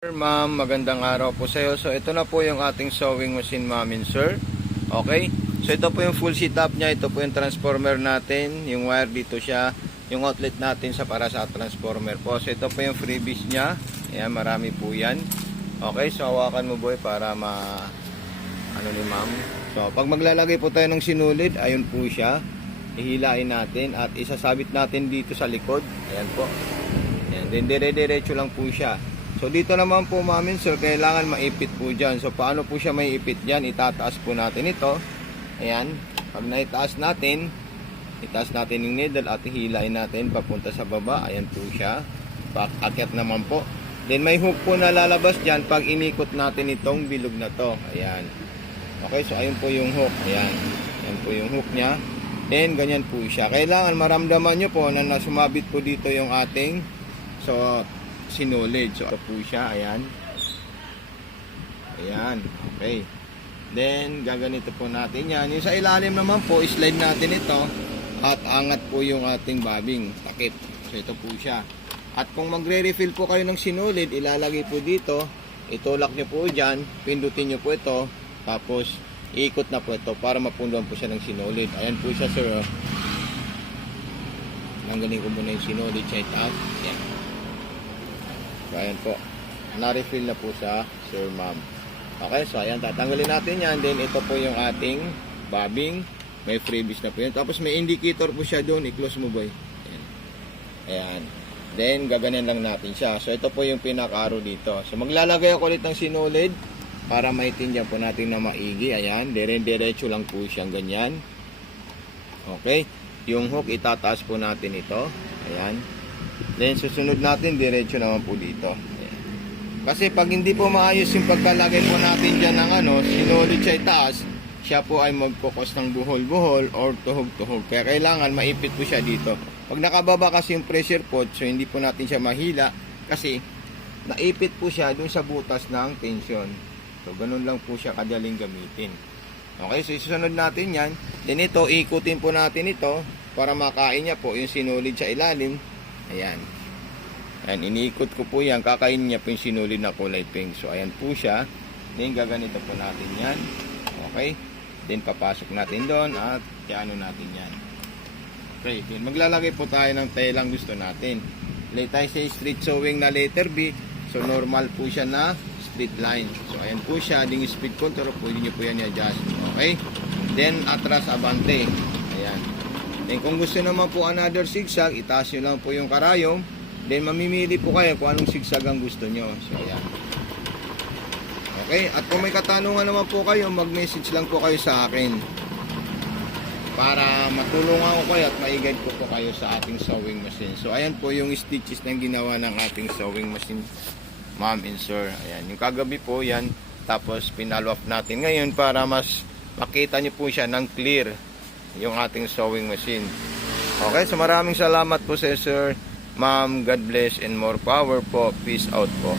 Sir, ma'am, magandang araw po sa iyo. So, ito na po yung ating sewing machine, ma'am and sir. Okay? So, ito po yung full setup niya. Ito po yung transformer natin. Yung wire dito siya. Yung outlet natin para sa transformer po. So, ito po yung freebies niya. Ayan, marami po yan. Okay? So, hawakan mo boy para ano ni ma'am. So, pag maglalagay po tayo ng sinulid, ayun po siya. Ihilain natin at isasabit natin dito sa likod. Ayan po. Ayan. Then, dire-diretso lang po siya. So dito naman po ma'am and sir, kailangan maipit po dyan. So paano po siya maiipit dyan? Itataas po natin ito. Ayan. Pag naitaas natin, itaas natin yung needle at hilain natin papunta sa baba. Ayan po siya. Akyat naman po. Then may hook po na lalabas dyan pag inikot natin itong bilog na to. Ayan. Okay, so ayun po yung hook. Ayan. Ayan po yung hook niya. Then ganyan po siya. Kailangan maramdaman nyo po na sumabit po dito yung ating sinulid. So ito po siya, ayan. Ayan, okay. Then gaganito po natin yan. Yung sa ilalim naman po, slide natin ito at angat po yung ating bobbing, takip. So ito po siya. At kung magre-refill po kayo ng sinulid, ilalagay po dito, itulak nyo po dyan, pindutin nyo po ito, tapos iikot na po ito para mapunduan po siya ng sinulid. Ayan po siya, sir. Tanggalin ko muna yung sinulid, check out. Ayan. So, ayan po. Na-refill na po sa sir, ma'am. Okay, so ayan, tatanggalin natin yan. Then ito po yung ating bobbing. May freebies na po yun. Tapos may indicator po siya doon. I-close mo boy. Ayan. Ayan. Then gaganin lang natin siya. So ito po yung pinaka-arrow dito. So maglalagay ako ulit ng sinulid para maitindihan po natin na maigi. Ayan. Dire-diretso lang po siyang ganyan. Okay. Yung hook itataas po natin ito. Ayan. Then susunod natin diretso naman po dito. Ayan. Kasi pag hindi po maayos yung pagkalagay po natin dyan ng sinulid siya itaas, siya po ay magkukos ng buhol-buhol or tuhog-tuhog. Kaya kailangan maipit po siya dito. Pag nakababa kasi yung pressure pot, so hindi po natin siya mahila kasi naipit po siya dun sa butas ng tension. So ganun lang po siya kadaling gamitin. Okay, so isusunod natin yan. Then ito, ikutin po natin ito para makain niya po yung sinulid sa ilalim. Ayan. Ayan, iniikot ko po yan. Kakain niya po yung sinulid na kulay pink. So, ayan po siya. Then, gaganito po natin yan. Okay. Then, papasok natin doon at iano natin yan. Okay. Then, maglalagay po tayo ng telang gusto natin. Lay tayo sa straight sewing na letter B. So, normal po siya na straight line. So, ayan po siya. Ding speed control. Pwede nyo po yan i-adjust. Okay. Then, atras abante. Ayan. Then kung gusto naman po another zigzag, itaas nyo lang po yung karayom. Then mamimili po kayo kung anong zigzag ang gusto nyo. So ayan. Okay, at kung may katanungan naman po kayo, mag-message lang po kayo sa akin para matulungan ko kayo at ma-guide ko po kayo sa ating sewing machine. So ayan po yung stitches na ginawa ng ating sewing machine, ma'am and sir. Ayan, yung kagabi po yan, tapos pinalo up natin ngayon para mas makita nyo po siya ng clear yung ating sewing machine. Okay, so maraming salamat po sa sir, ma'am. God bless and more power po. Peace out po.